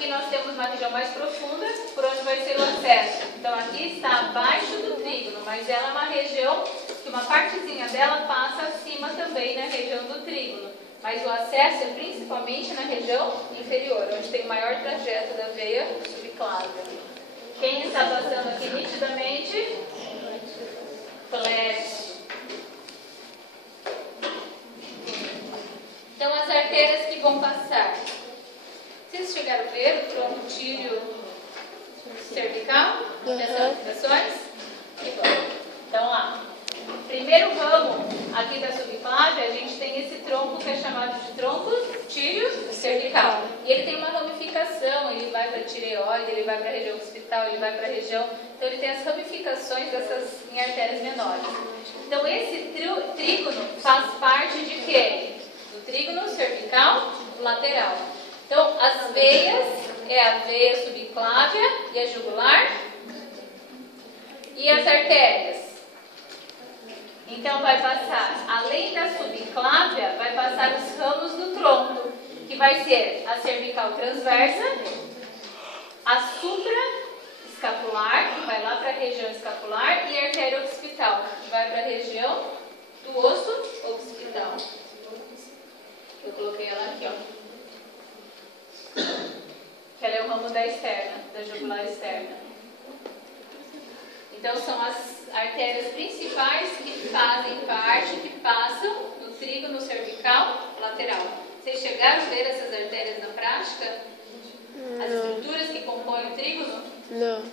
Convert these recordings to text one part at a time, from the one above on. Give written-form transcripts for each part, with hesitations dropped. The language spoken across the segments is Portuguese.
Aqui nós temos uma região mais profunda, por onde vai ser o acesso. Então aqui está abaixo do trígono, mas ela é uma região que uma partezinha dela passa acima também na região do trígono. Mas o acesso é principalmente na região inferior, onde tem o maior trajeto da veia subclávia. Quem está passando aqui nitidamente? Plexo. Então as artérias que vão passar. Vocês chegaram a ver o tronco tíreo cervical? Das ramificações? Que bom. Então lá. Primeiro ramo aqui da subclávia, a gente tem esse tronco que é chamado de tronco tíreo cervical. E ele tem uma ramificação, ele vai para a tireoide, ele vai para a região occipital, ele vai para a região... Então ele tem as ramificações dessas em artérias menores. Então esse trígono faz parte de quê? Do trígono cervical lateral. Então as veias é a veia subclávia e a jugular. E as artérias? Então vai passar, além da subclávia, vai passar os ramos do tronco, que vai ser a cervical transversa, a supraescapular, que vai lá para a região escapular, e a artéria occipital, que vai para a região do osso occipital. Eu coloquei ela aqui, ó. Que ela é o ramo da externa, da jugular externa. Então são as artérias principais que fazem parte, que passam no trígono cervical lateral. Vocês chegaram a ver essas artérias na prática? Não. As estruturas que compõem o trígono? Não.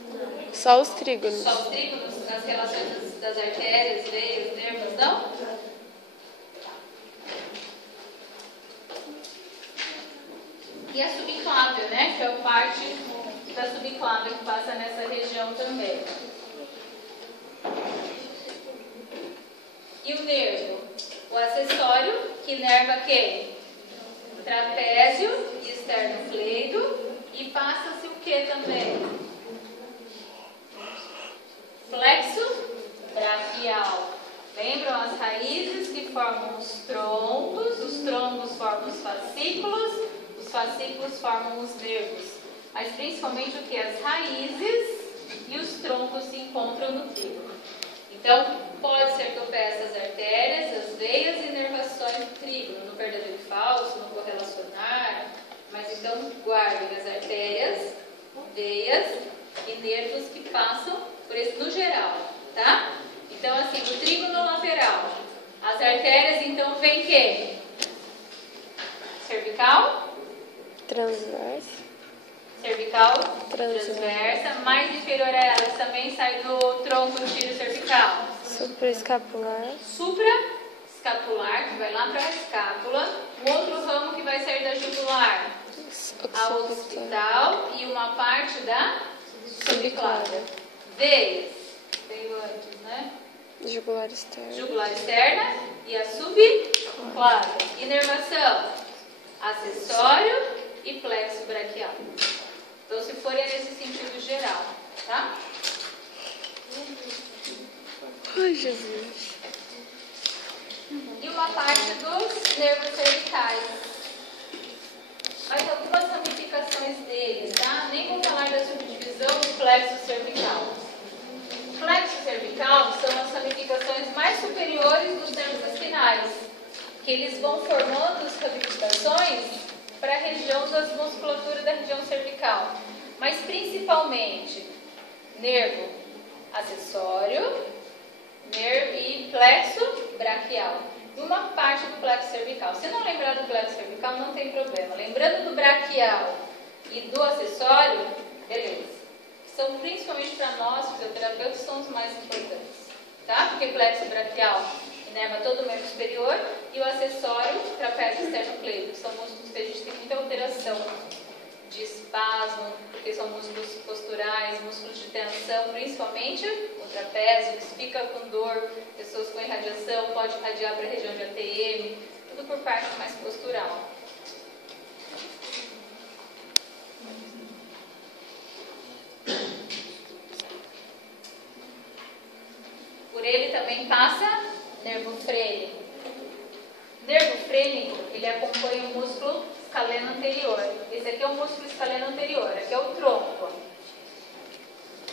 Só os trígonos. Só os trígonos, as relações das artérias, veias, nervos, não? E a subclávia, né? Que é a parte da subclávia que passa nessa região também. E o nervo? O acessório, que inerva quem? Trapézio e esternocleido. E passa-se o que também? Flexo braquial. Lembram as raízes que formam os troncos formam os fascículos formam os nervos. Mas principalmente o que? As raízes e os troncos se encontram no trígono. Então, pode ser que eu peça as artérias, as veias e inervações do trígono, no verdadeiro e falso, no correlacionar. Mas então, guardem as artérias, veias e nervos que passam por esse no geral, tá? Então, assim, no trígono lateral, as artérias, então, vem quem? Cervical? Transversa. Cervical, transversa, mais inferior a elas também sai do tronco tíreo cervical. Supraescapular. Supraescapular, que vai lá para a escápula. O outro ramo que vai sair da jugular, a occipital e uma parte da subclávia. Veias, veio antes, né? Jugular externa. Jugular externa e a subclávia. Inervação, acessório e plexo braquial. Então, se for, é nesse sentido geral, tá? Ai, Jesus. E uma parte dos nervos cervicais. Mas algumas ramificações deles, tá? Nem vou falar da subdivisão do plexo cervical. O plexo cervical são as ramificações mais superiores dos nervos espinais, que eles vão formando as ramificações para a região das musculaturas da região cervical, mas principalmente nervo acessório, nervo e plexo braquial. E uma parte do plexo cervical. Se não lembrar do plexo cervical, não tem problema. Lembrando do braquial e do acessório, beleza. São principalmente para nós, fisioterapeutas, são os mais importantes, tá? Porque plexo braquial inerva todo o membro superior e o acessório, trapézio esternocleido, que são músculos que a gente tem muita alteração de espasmo, porque são músculos posturais, músculos de tensão, principalmente o trapézio, que fica com dor, pessoas com irradiação, pode irradiar para a região de ATM, tudo por parte mais postural. Por ele também passa nervo frênico. Nervo frênico, ele acompanha o músculo escaleno anterior. Esse aqui é o músculo escaleno anterior, aqui é o tronco.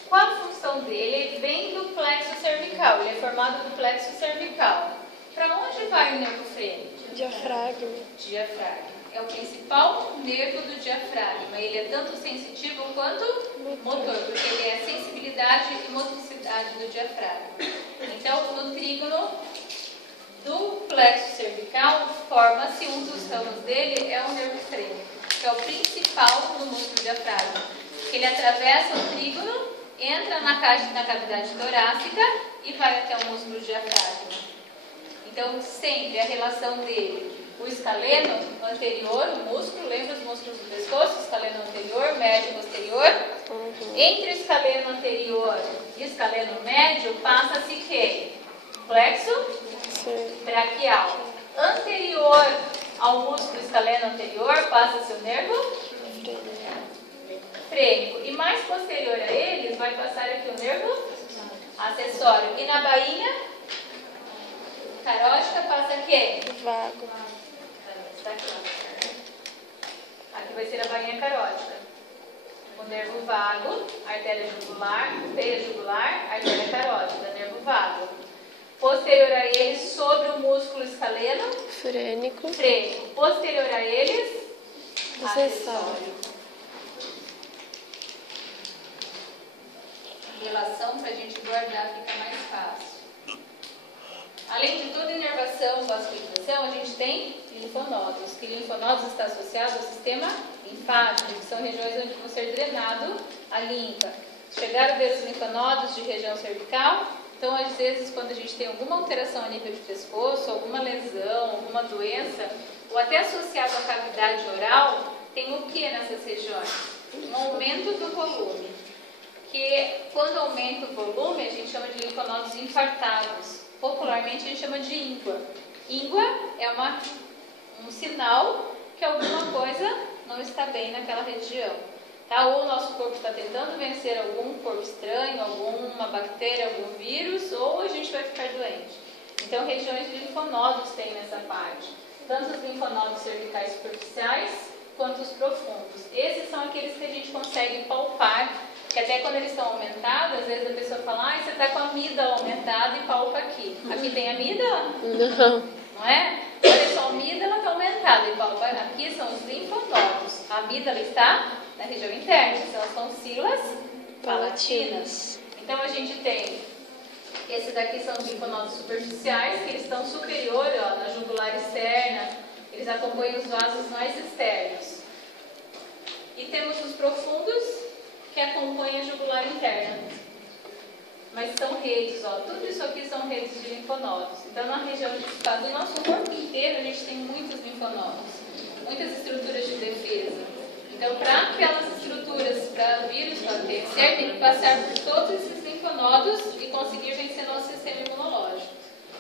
Qual a função dele? Ele vem do plexo cervical, ele é formado do plexo cervical. Para onde vai o nervo frênico? Diafragma. Diafragma. É o principal nervo do diafragma. Ele é tanto sensitivo quanto motor, porque ele é a sensibilidade e motricidade do diafragma. Então, no trígono do plexo cervical, forma-se um dos ramos dele, é o nervo frênico, que é o principal no músculo diafragma. Ele atravessa o trígono, entra na cavidade torácica e vai até o músculo diafragma. Então, sempre a relação dele, o escaleno anterior, o músculo, lembra os músculos do pescoço? Escaleno anterior, médio e posterior. Entre o escaleno anterior e o escaleno médio, passa-se quem? Plexo braquial. Anterior ao músculo escaleno anterior, passa-se o nervo frênico. E mais posterior a eles, vai passar aqui o nervo acessório. E na bainha carótica passa quem? Vago. Aqui vai ser a bainha carótica. O nervo vago, artéria jugular, veia jugular, artéria carótida, nervo vago. Posterior a eles, sobre o músculo escaleno Frênico. Posterior a eles, Acessório. Relação para a gente guardar fica mais fácil. Além de toda inervação, vascularização, a gente tem linfonodos. Que linfonodos está associado ao sistema linfático, que são regiões onde vão ser drenado a linfa. Chegaram a ver os linfonodos de região cervical? Então, às vezes, quando a gente tem alguma alteração a nível de pescoço, alguma lesão, alguma doença, ou até associado à cavidade oral, tem o que nessas regiões? Um aumento do volume. Que quando aumenta o volume, a gente chama de linfonodos infartados. Popularmente, a gente chama de íngua. Íngua é um sinal que alguma coisa não está bem naquela região. Tá? Ou o nosso corpo está tentando vencer algum corpo estranho, alguma bactéria, algum vírus, ou a gente vai ficar doente. Então, regiões de linfonodos tem nessa parte. Tanto os linfonodos cervicais superficiais, quanto os profundos. Esses são aqueles que a gente consegue palpar, que até quando eles estão aumentados, às vezes a pessoa fala, você está com a amígdala aumentada e palpa aqui. Aqui tem amígdala? Não é? Olha só, a amígdala está aumentada e palpa aqui são os linfonodos. A amígdala está na região interna, são as tonsilas palatinas. Então a gente tem, esse daqui são os linfonodos superficiais, que eles estão superiores, na jugular externa, eles acompanham os vasos mais externos. E temos os profundos, que acompanham a jugular interna. Mas são redes, tudo isso aqui são redes de linfonodos. Então, na região do nosso corpo inteiro, a gente tem muitos linfonodos, muitas estruturas de defesa. Então, para aquelas estruturas, para o vírus bater certo, tem que passar por todos esses linfonodos e conseguir vencer nosso sistema imunológico.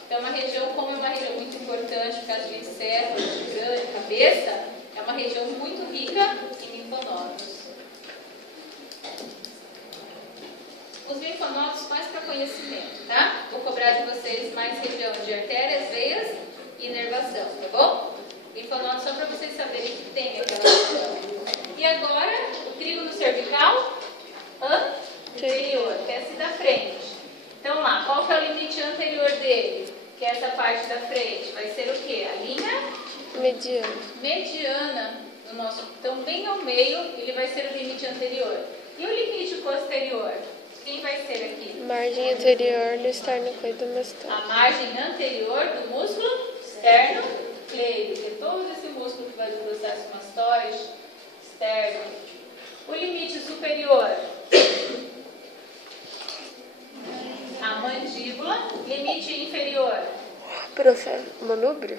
Então, uma região, como é uma região muito importante, por causa de encéfalo, de crânio, cabeça, é uma região muito rica em linfonodos. Os linfonodos, mais para conhecimento, tá? Vou cobrar de vocês mais região de artérias, veias e inervação, tá bom? Linfonodos só para vocês saberem que tem aquela região. E agora, o trígono cervical anterior, que é esse da frente. Então lá, qual que é o limite anterior dele? Que é essa parte da frente. Vai ser o quê? A linha mediana do nosso. Então, bem ao meio, ele vai ser o limite anterior. E o limite posterior? Quem vai ser aqui? Margem anterior do esternocleidomastoide. A margem anterior do músculo esternocleido, que é todo esse músculo que vai do processo mastoide, externo. O limite superior? A mandíbula. Limite inferior? Processo manúbrio?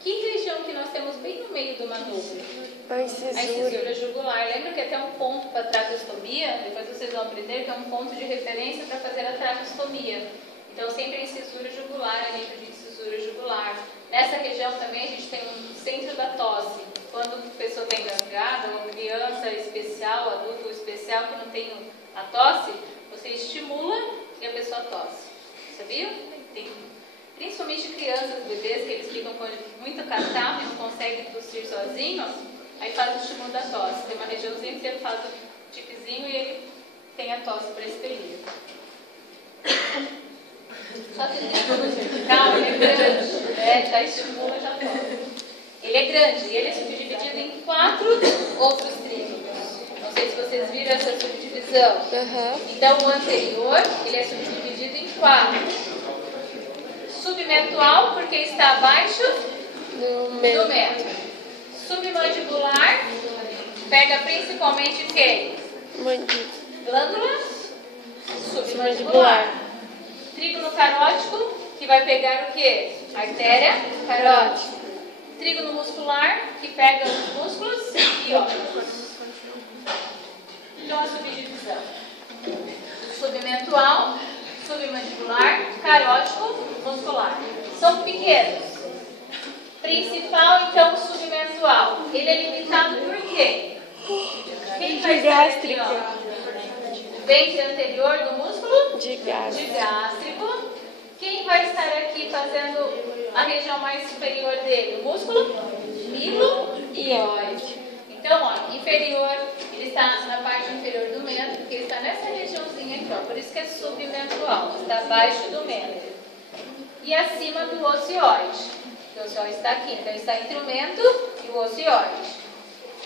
Que região que nós temos bem no meio do manúbrio? A incisura. A incisura jugular. Lembra que até um ponto para traqueostomia, depois vocês vão aprender que é um ponto de referência para fazer a traqueostomia. Então, sempre a incisura jugular, a nível de incisura jugular. Nessa região também a gente tem um centro da tosse. Quando a pessoa está engasgada, ou criança especial, adulto especial que não tem a tosse, você estimula e a pessoa tosse. Sabia? Tem principalmente crianças, bebês, que eles ficam com muito catarro e não conseguem tossir sozinhos, aí faz o estímulo da tosse. Tem uma regiãozinha que ele faz o tiquezinho e ele tem a tosse para esse período. Só que o trígono cervical, ele é grande, né? Já estimula, já tosse. Ele é grande e ele é subdividido em 4 outros trígonos. Não sei se vocês viram essa subdivisão. Então, o anterior, ele é subdividido em 4. Submetual, porque está abaixo do método. Submandibular, pega principalmente quem? Glândula submandibular. Trígono carótico, que vai pegar o quê? Artéria carótica. Trígono muscular, que pega os músculos e órgãos. Então, a subdivisão. Submentual, submandibular, carótico, muscular. São pequenos. Principal, então, submentual. Ele é limitado por quê? Quem vai estar aqui, ó? Ventre anterior do músculo? De gástrico. Quem vai estar aqui fazendo a região mais superior dele? O músculo? Miloioide. Então, ó, inferior, ele está na parte inferior do membro, porque ele está nessa regiãozinha aqui, ó. Por isso que é submentual, está abaixo do membro. E acima do ocioide. O ocioide está aqui, então está entre o membro e o ocioide.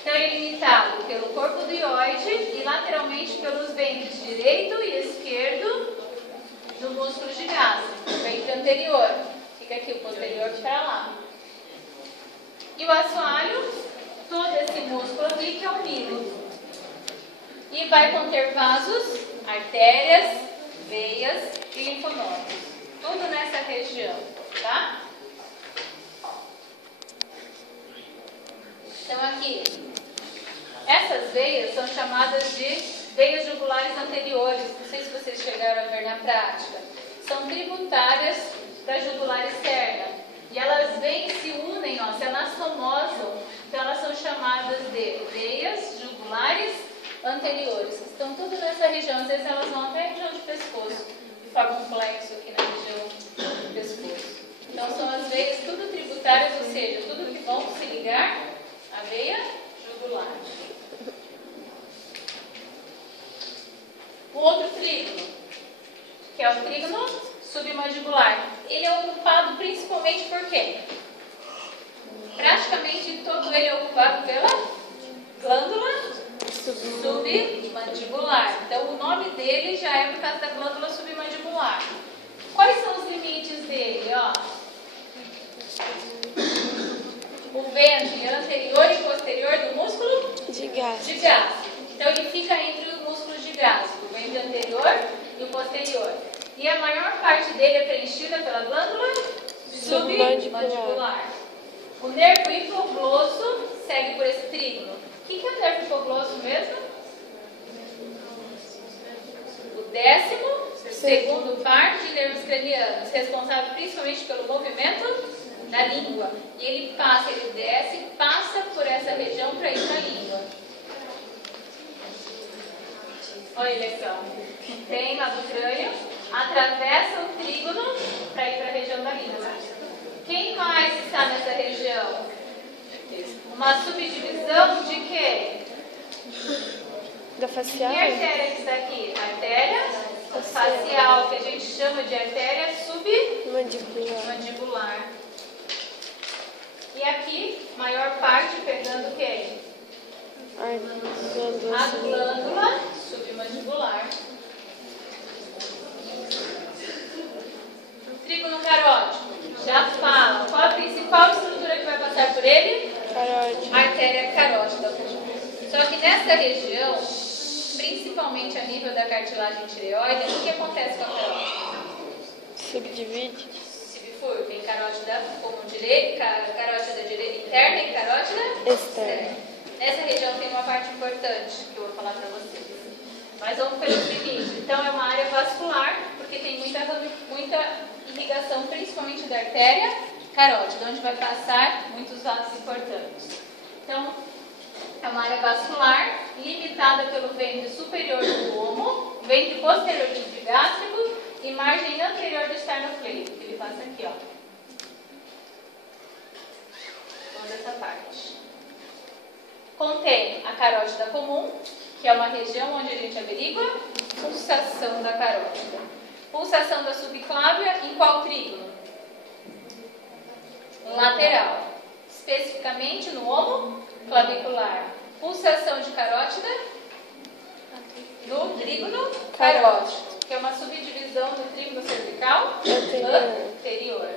Então, ele é limitado pelo corpo do ióide e lateralmente pelos ventres direito e esquerdo do músculo de gástrico. O ventre anterior. Fica aqui o posterior para lá. E o assoalho, todo esse músculo aqui que é o milo. E vai conter vasos, artérias, veias e linfonodos. Tudo nessa região, tá? Então aqui, essas veias são chamadas de veias jugulares anteriores. Não sei se vocês chegaram a ver na prática. São tributárias da jugular externa. E elas vêm e se unem, ó, se anastomosam. Então elas são chamadas de veias jugulares anteriores. Estão tudo nessa região. Às vezes elas vão até a região de pescoço. E formam um plexo aqui na região do pescoço. Então são as veias tudo tributárias, ou seja, tudo que vão se ligar à veia jugular. O outro trígono, que é o trígono submandibular, ele é ocupado principalmente por quem? Praticamente todo ele é ocupado pela glândula submandibular. Então, o nome dele já é por causa da glândula submandibular. Quais são os limites dele? Ó? O ventre anterior e posterior do músculo de gástrico. Então, ele fica entre os músculos de gástrico, o ventre anterior e o posterior. E a maior parte dele é preenchida pela glândula submandibular. O nervo hipoglosso segue por esse trígono. O que é o nervo hipoglosso mesmo? O 12º par de nervos cranianos, responsável principalmente pelo movimento da língua. E ele desce e passa por essa região para ir para a língua. Olha ele aqui, ó. Vem lá do crânio, atravessa o trígono para ir para a região da língua. Quem mais está nessa região? Uma subdivisão de quê? Da facial? Que artéria que está aqui? Artéria facial, que a gente chama de artéria submandibular. E aqui, maior parte pegando quem? A glândula submandibular. Trígono carótido. Já fala. Qual a principal estrutura que vai passar por ele? Carótida. Artéria carótida. Só que nessa região, principalmente a nível da cartilagem tireoide, o que acontece com a carótida? Subdivide. Se bifurca. Tem carótida comum direita, carótida direita interna e carótida externa. Nessa região tem uma parte importante que eu vou falar para vocês. Mas vamos pelo limites. Então é uma área vascular, porque tem muita irrigação, principalmente da artéria carótida, onde vai passar muitos vasos importantes. Então, é uma área vascular limitada pelo ventre superior do gomo, ventre posterior do gástrico e margem anterior do esternocleido, que ele passa aqui, ó. Toda essa parte. Contém a carótida comum, que é uma região onde a gente averigua pulsação da carótida. Pulsação da subclávia em qual trígono? Lateral. Especificamente no omo clavicular. Pulsação de carótida no trígono carótido, que é uma subdivisão do trígono cervical anterior.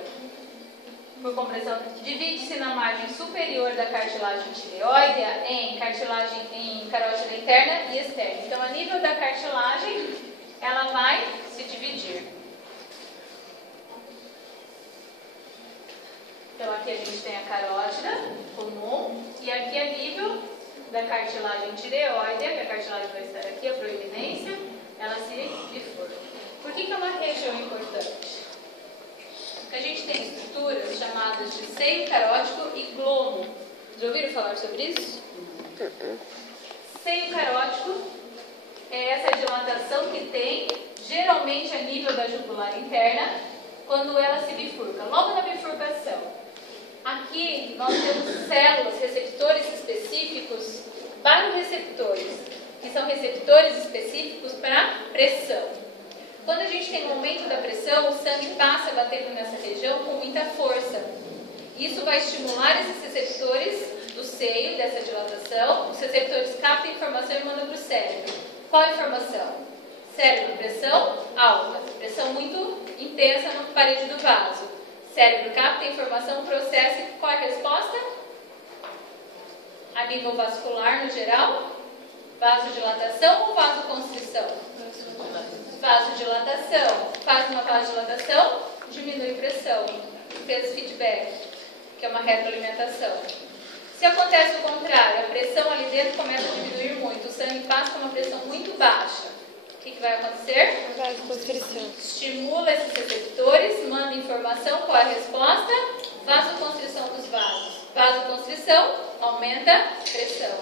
Por compressão, divide-se na margem superior da cartilagem tireoidea em carótida interna e externa. Então, a nível da cartilagem, ela vai se dividir. Então, aqui a gente tem a carótida comum e aqui a nível da cartilagem tireoidea, que a cartilagem vai estar aqui, a proeminência, ela se bifurca. Por que é uma região importante? Porque a gente tem estruturas chamadas de seio carótico e glomo. Já ouviram falar sobre isso? Seio carótico é essa dilatação que tem, geralmente a nível da jugular interna, quando ela se bifurca. Logo na bifurcação, aqui nós temos células, receptores específicos, baroreceptores, que são receptores específicos para pressão. Quando a gente tem um aumento da pressão, o sangue passa batendo nessa região com muita força. Isso vai estimular esses receptores do seio, dessa dilatação. Os receptores captam informação e mandam para o cérebro. Qual a informação? Cérebro, pressão alta, pressão muito intensa na parede do vaso. Cérebro capta informação, processa e qual é a resposta? A nível vascular no geral, vasodilatação ou vasoconstrição? Vasodilatação. Faz uma vasodilatação, diminui pressão. Fez feedback, que é uma retroalimentação. Se acontece o contrário, a pressão ali dentro começa a diminuir muito, o sangue passa com uma pressão muito baixa. O que vai acontecer? Vasoconstrição. Estimula esses receptores, manda informação, qual é a resposta? Vasoconstrição dos vasos. Vasoconstrição aumenta a pressão.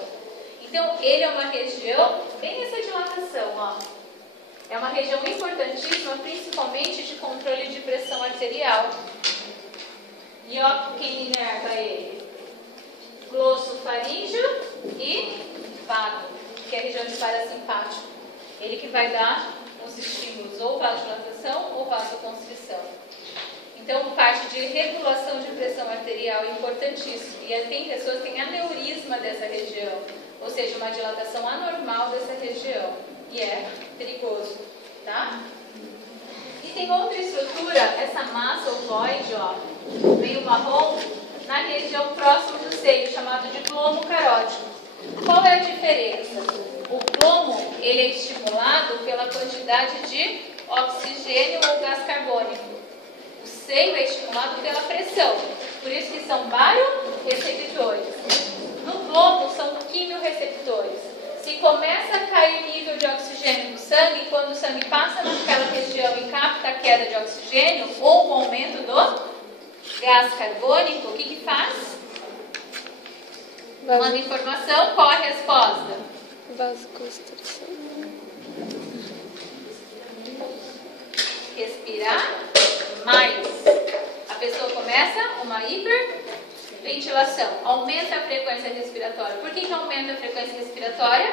Então, ele é uma região, bem essa dilatação, ó. É uma região importantíssima, principalmente de controle de pressão arterial. E ó, quem inerva ele? Glossofaríngeo e vago, que é a região de parasimpático. Ele que vai dar os estímulos, ou vasodilatação ou vasoconstrição. Então, parte de regulação de pressão arterial é importantíssimo. E tem pessoas que têm aneurisma dessa região, ou seja, uma dilatação anormal dessa região. E é perigoso, tá? E tem outra estrutura, essa massa ovoide, ó, meio marrom, na região próxima do seio, chamado de glomo carótico. Qual é a diferença? O glomo, ele é estimulado pela quantidade de oxigênio ou gás carbônico. O seio é estimulado pela pressão, por isso que são baroreceptores. No glomo são quimiorreceptores. Se começa a cair o nível de oxigênio no sangue, quando o sangue passa naquela região e capta a queda de oxigênio ou o aumento do gás carbônico, o que faz? Manda informação, qual a resposta? Vasoconstrição. Respirar mais. A pessoa começa uma hiperventilação. Aumenta a frequência respiratória. Por que aumenta a frequência respiratória?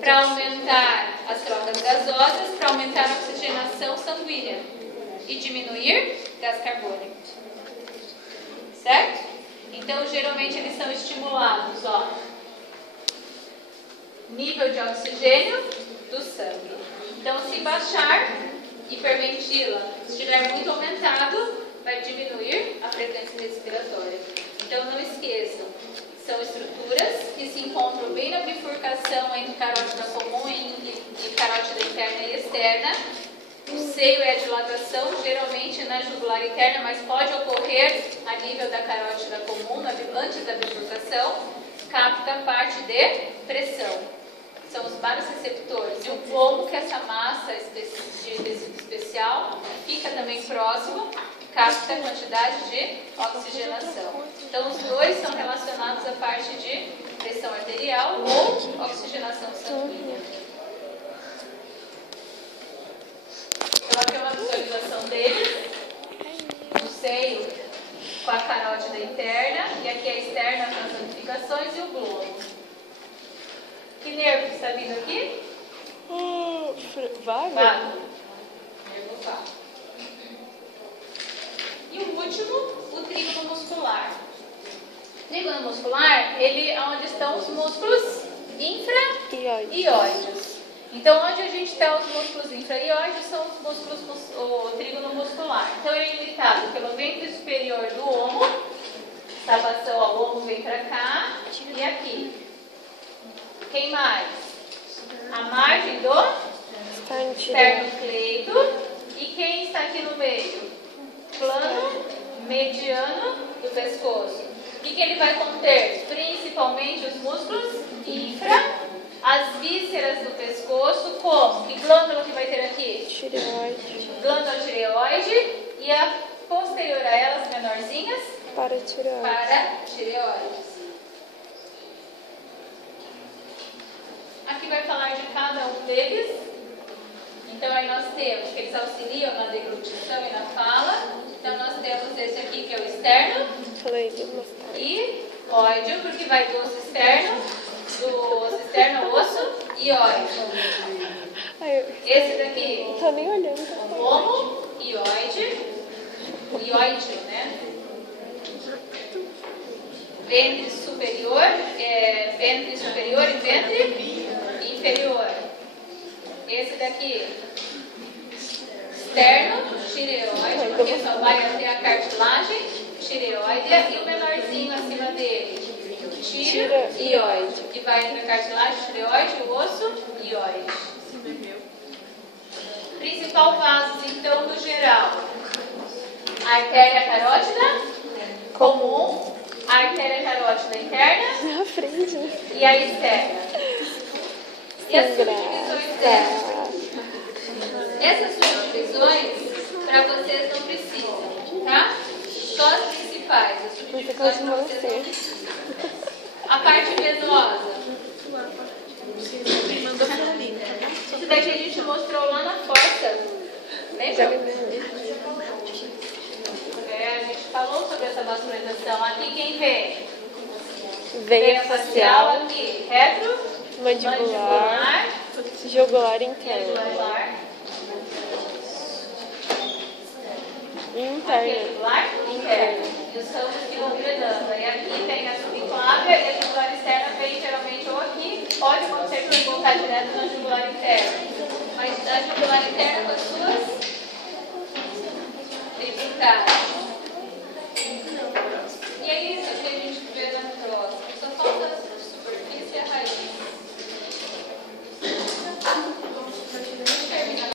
Para aumentar as trocas gasosas, para aumentar a oxigenação sanguínea e diminuir gás carbônico. Certo? Então, geralmente eles são estimulados, ó. Nível de oxigênio do sangue. Então, se baixar, hiperventila. Se estiver muito aumentado, vai diminuir a frequência respiratória. Então, não esqueçam, são estruturas que se encontram bem na bifurcação entre carótida comum e carótida interna e externa. O seio é a dilatação, geralmente na jugular interna, mas pode ocorrer a nível da carótida comum, antes da bifurcação. Capta a parte de pressão. São os baroreceptores. E o glomo, que é essa massa de tecido especial, fica também próximo, capta a quantidade de oxigenação. Então, os dois são relacionados à parte de pressão arterial ou oxigenação sanguínea. Então, aqui é uma com a carótida interna, e aqui a externa com as ramificações e o globo. Que nervo que está vindo aqui? Vago? Vago. Nervo vago. E o último, o trígono muscular. O trígono muscular, ele é onde estão os músculos infra-ióideos. Então, onde a gente tem os músculos infra-ióideos são os músculos, o trígono muscular. Então, ele é limitado pelo ventre superior do ombro, escavação ao ombro vem para cá e aqui. Quem mais? A margem do esternocleito. E quem está aqui no meio? Plano mediano do pescoço. O que ele vai conter? Principalmente os músculos infra, as vísceras do pescoço, como? Que glândula que vai ter aqui? Tireoide. Glândula tireoide e a posterior a elas, menorzinhas? Paratireoide. Paratireoides. Aqui vai falar de cada um deles. Então, aí nós temos que eles auxiliam na deglutição e na fala. Então, nós temos esse aqui que é o externo. E óideo, porque vai do osso externo ao osso e óideo. Esse daqui, não tô nem olhando. o lomo, ióide, né? Ventre superior e ventre inferior. Esse daqui, externo, tireoide, porque só vai até a cartilagem tireoide, e o menorzinho acima dele, tireoide, que vai entre a cartilagem tireoide e o osso ióide. Principal vasos, então, no geral: a artéria carótida comum, a artéria carótida interna Na frente, né? e a externa. E as subdivisões dela? Essas subdivisões, para vocês não precisam, tá? Só as principais, as subdivisões para vocês não precisam. A parte venosa. Isso daqui a gente mostrou lá na fossa. Lembra? A gente falou sobre essa vascularização. Aqui quem vem? Veia facial, aqui, retro. mandibular, jugular interno. Interno. E os ramos que vão drenando. E aqui tem a subclávia e a jugular externa vem geralmente ou aqui, pode acontecer que voltar direto na jugular interna. Mas a jugular interna, quando